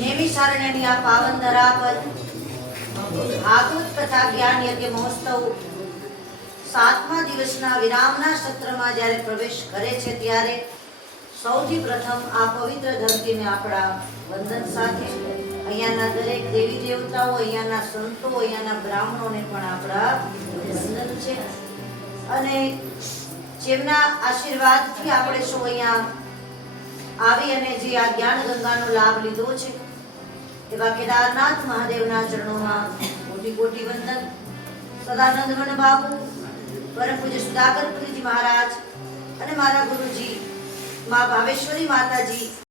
નેમિષારણ્યની આ પાવન ધરા પર ભાગવત કથા જ્ઞાન યજ્ઞ મહોત્સવ 7મા દિવસના વિરામના સત્રમાં જ્યારે પ્રવેશ કરે છે ત્યારે સૌથી પ્રથમ આ પવિત્ર ધરતીને આપણા વંદન સાથે અહીંયાના દરેક દેવી દેવતાઓ, અહીંયાના સંતો, અહીંયાના બ્રાહ્મણોને પણ આપણા વંદન છે અને જેમના આશીર્વાદથી આપણે સૌ અહીંયા આવી અને જે આ જ્ઞાન ગંગાનો લાભ લીધો છે એવા કેદારનાથ મહાદેવના ચરણોમાં કોટી કોટી વંદન. સદાનંદ મન બાબુ, પરમ પૂજ્ય સુધાકર પુરીજી મહારાજ અને મારા ગુરુજી મા ભાવેશ્વરી માતાજી